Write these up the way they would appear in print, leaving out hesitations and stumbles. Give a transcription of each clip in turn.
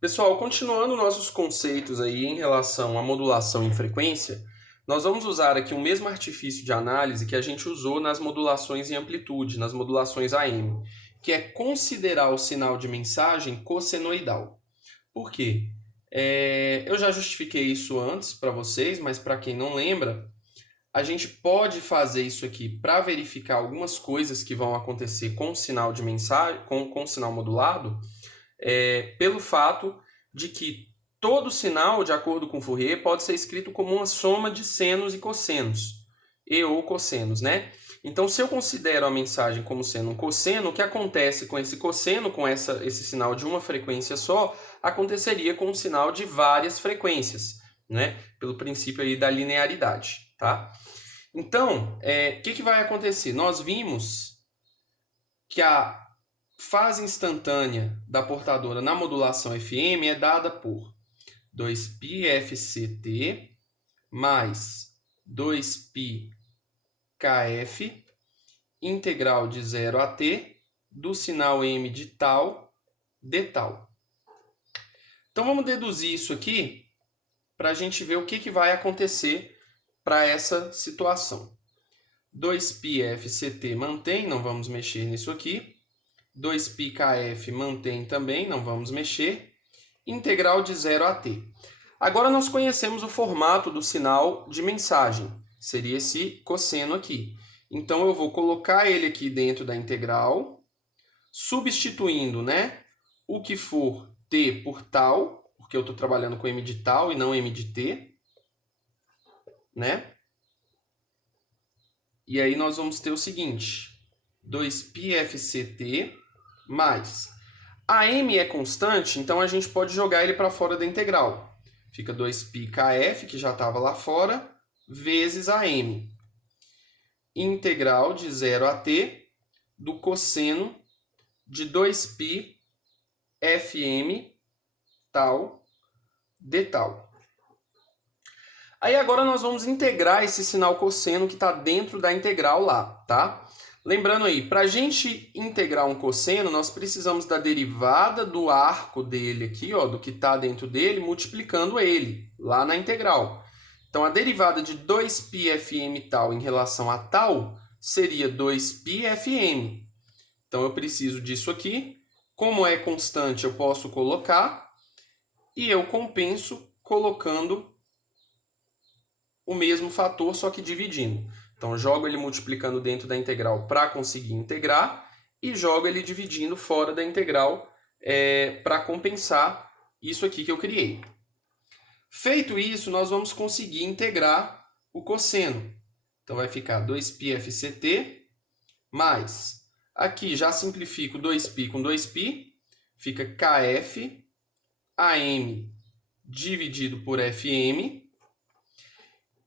Pessoal, continuando nossos conceitos aí em relação à modulação em frequência, nós vamos usar aqui o mesmo artifício de análise que a gente usou nas modulações em amplitude, nas modulações AM, que é considerar o sinal de mensagem cossenoidal. Por quê? Eu já justifiquei isso antes para vocês, mas para quem não lembra, a gente pode fazer isso aqui para verificar algumas coisas que vão acontecer com o sinal de mensagem, com o sinal modulado, pelo fato de que todo sinal, de acordo com Fourier, pode ser escrito como uma soma de senos e cossenos, e ou cossenos, né? Então, se eu considero a mensagem como sendo um cosseno, o que acontece com esse cosseno, com esse sinal de uma frequência só, aconteceria com um sinal de várias frequências, né? Pelo princípio aí da linearidade, tá? Então, o que vai acontecer? Nós vimos que a fase instantânea da portadora na modulação FM é dada por 2πfct mais 2πkf integral de 0 a t do sinal m de tal de tal. Então vamos deduzir isso aqui para a gente ver o que vai acontecer para essa situação. 2πfct mantém, não vamos mexer nisso aqui. 2πkf mantém também, não vamos mexer. Integral de 0 a t. Agora nós conhecemos o formato do sinal de mensagem. Seria esse cosseno aqui. Então eu vou colocar ele aqui dentro da integral, substituindo, né, o que for t por tal, porque eu estou trabalhando com m de tal e não m de t, né? E aí nós vamos ter o seguinte, 2πfct mais... A m é constante, então a gente pode jogar ele para fora da integral. Fica 2πkf, que já estava lá fora, vezes a m. Integral de 0 a t do cosseno de 2π fm tal de tal. Aí agora nós vamos integrar esse sinal cosseno que está dentro da integral lá, tá? Lembrando aí, para a gente integrar um cosseno, nós precisamos da derivada do arco dele aqui, ó, do que está dentro dele, multiplicando ele lá na integral. Então, a derivada de 2πfm tal em relação a tal seria 2πfm. Então, eu preciso disso aqui. Como é constante, eu posso colocar. E eu compenso colocando o mesmo fator, só que dividindo. Então, jogo ele multiplicando dentro da integral para conseguir integrar e jogo ele dividindo fora da integral para compensar isso aqui que eu criei. Feito isso, nós vamos conseguir integrar o cosseno. Então, vai ficar 2πfct mais... Aqui já simplifico 2π com 2π, fica kf am dividido por fm.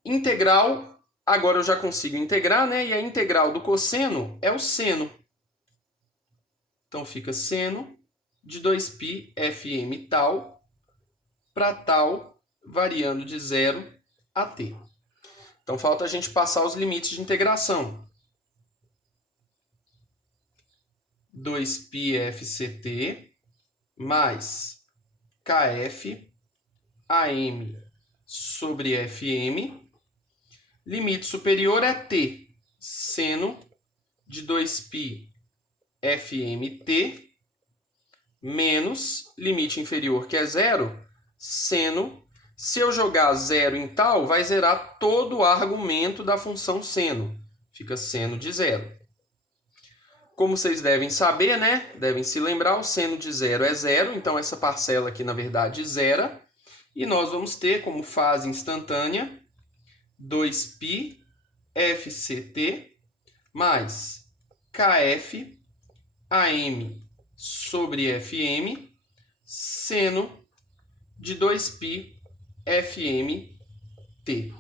Integral, agora eu já consigo integrar, né? E a integral do cosseno é o seno. Então, fica seno de 2π fm tal para tal, variando de 0 a t. Então, falta a gente passar os limites de integração. 2πfct mais kf am sobre fm. Limite superior é t, seno de 2π fmt, menos limite inferior, que é zero, seno. Se eu jogar zero em tal, vai zerar todo o argumento da função seno. Fica seno de zero. Como vocês devem saber, né? Devem se lembrar, o seno de zero é zero, então essa parcela aqui, na verdade, zera. E nós vamos ter como fase instantânea 2π fct mais kf am sobre fm, seno de 2π fmt.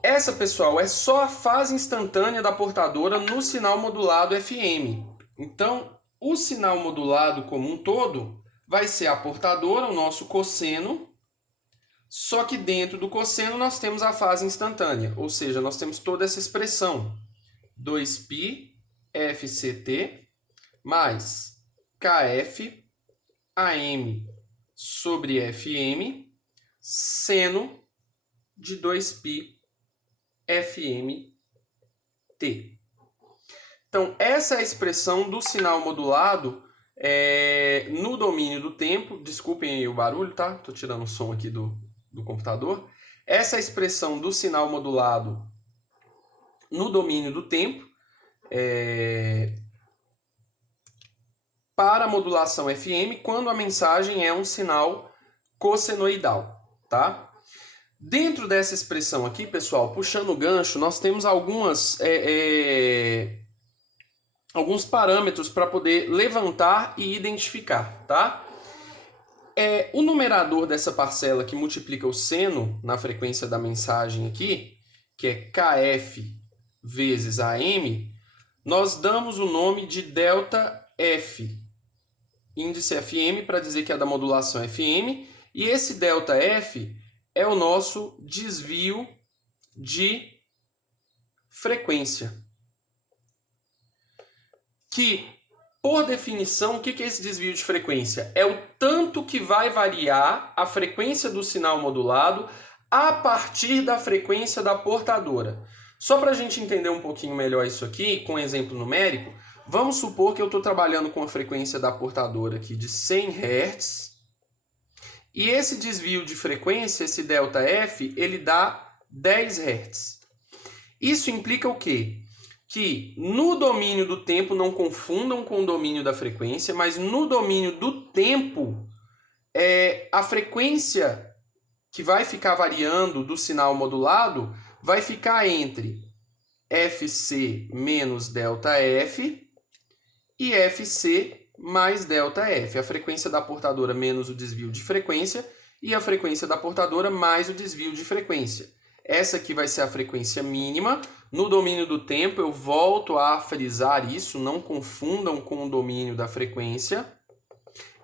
Essa, pessoal, é só a fase instantânea da portadora no sinal modulado FM. Então, o sinal modulado como um todo vai ser a portadora, o nosso cosseno, só que dentro do cosseno nós temos a fase instantânea, ou seja, nós temos toda essa expressão 2π fct mais kf AM sobre FM seno de 2π FMT. Então, essa é a expressão do sinal modulado no domínio do tempo. Desculpem aí o barulho, tá? Estou tirando o som aqui do computador. Essa é a expressão do sinal modulado no domínio do tempo para a modulação FM quando a mensagem é um sinal cossenoidal, tá? Dentro dessa expressão aqui, pessoal, puxando o gancho, nós temos alguns parâmetros para poder levantar e identificar, tá? O numerador dessa parcela que multiplica o seno na frequência da mensagem aqui, que é KF vezes AM, nós damos o nome de ΔF, índice FM, para dizer que é da modulação FM, e esse ΔF é o nosso desvio de frequência. Que, por definição, o que é esse desvio de frequência? É o tanto que vai variar a frequência do sinal modulado a partir da frequência da portadora. Só para a gente entender um pouquinho melhor isso aqui, com um exemplo numérico, vamos supor que eu estou trabalhando com a frequência da portadora aqui de 100 Hz, e esse desvio de frequência, esse ΔF, ele dá 10 Hz. Isso implica o quê? Que no domínio do tempo, não confundam com o domínio da frequência, mas no domínio do tempo, a frequência que vai ficar variando do sinal modulado vai ficar entre FC menos ΔF e FC mais ΔF, a frequência da portadora menos o desvio de frequência e a frequência da portadora mais o desvio de frequência. Essa aqui vai ser a frequência mínima. No domínio do tempo, eu volto a frisar isso, não confundam com o domínio da frequência.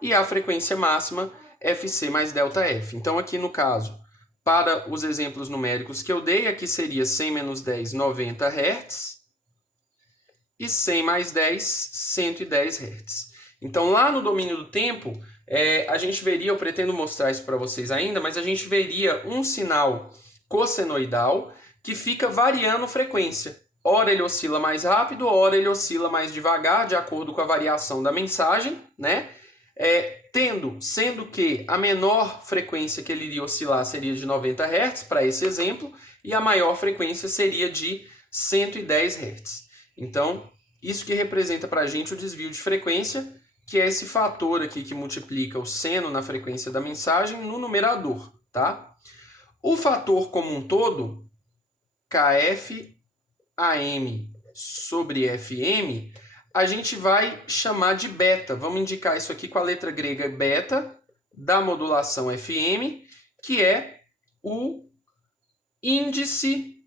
E a frequência máxima, FC mais ΔF. Então, aqui no caso, para os exemplos numéricos que eu dei, aqui seria 100 menos 10, 90 Hz. E 100 mais 10, 110 Hz. Então, lá no domínio do tempo, a gente veria, eu pretendo mostrar isso para vocês ainda, mas a gente veria um sinal cossenoidal que fica variando frequência. Ora ele oscila mais rápido, ora ele oscila mais devagar, de acordo com a variação da mensagem, né? Sendo que a menor frequência que ele iria oscilar seria de 90 Hz, para esse exemplo, e a maior frequência seria de 110 Hz. Então, isso que representa para a gente o desvio de frequência, que é esse fator aqui que multiplica o seno na frequência da mensagem no numerador, tá? O fator como um todo, KF AM sobre FM, a gente vai chamar de beta. Vamos indicar isso aqui com a letra grega beta da modulação FM, que é o índice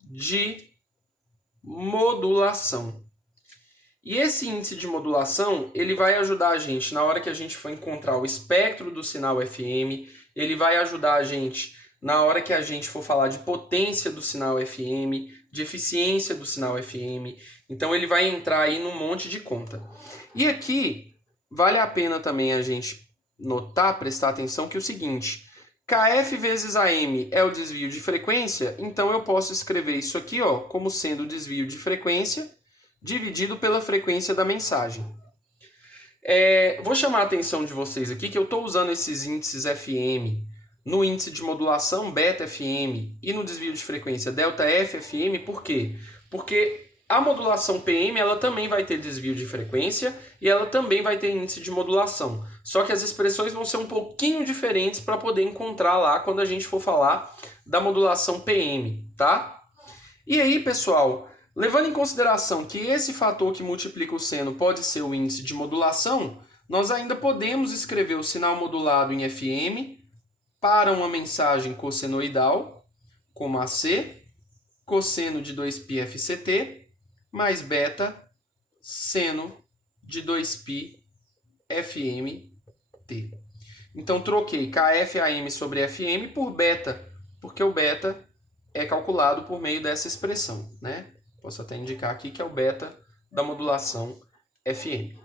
de modulação. E esse índice de modulação, ele vai ajudar a gente na hora que a gente for encontrar o espectro do sinal FM, ele vai ajudar a gente na hora que a gente for falar de potência do sinal FM, de eficiência do sinal FM. Então ele vai entrar aí num monte de conta. E aqui vale a pena também a gente notar, prestar atenção que é o seguinte: KF vezes AM é o desvio de frequência, então eu posso escrever isso aqui como sendo o desvio de frequência dividido pela frequência da mensagem. Vou chamar a atenção de vocês aqui que eu estou usando esses índices FM no índice de modulação beta FM e no desvio de frequência ΔF FM. Por quê? Porque a modulação PM ela também vai ter desvio de frequência e ela também vai ter índice de modulação. Só que as expressões vão ser um pouquinho diferentes para poder encontrar lá quando a gente for falar da modulação PM, tá? E aí, pessoal, levando em consideração que esse fator que multiplica o seno pode ser o índice de modulação, nós ainda podemos escrever o sinal modulado em FM para uma mensagem cossenoidal, como AC, cosseno de 2π FCT, mais beta, seno de 2π FMT. Então, troquei KFAM sobre FM por beta, porque o beta é calculado por meio dessa expressão, né? Posso até indicar aqui que é o beta da modulação FM.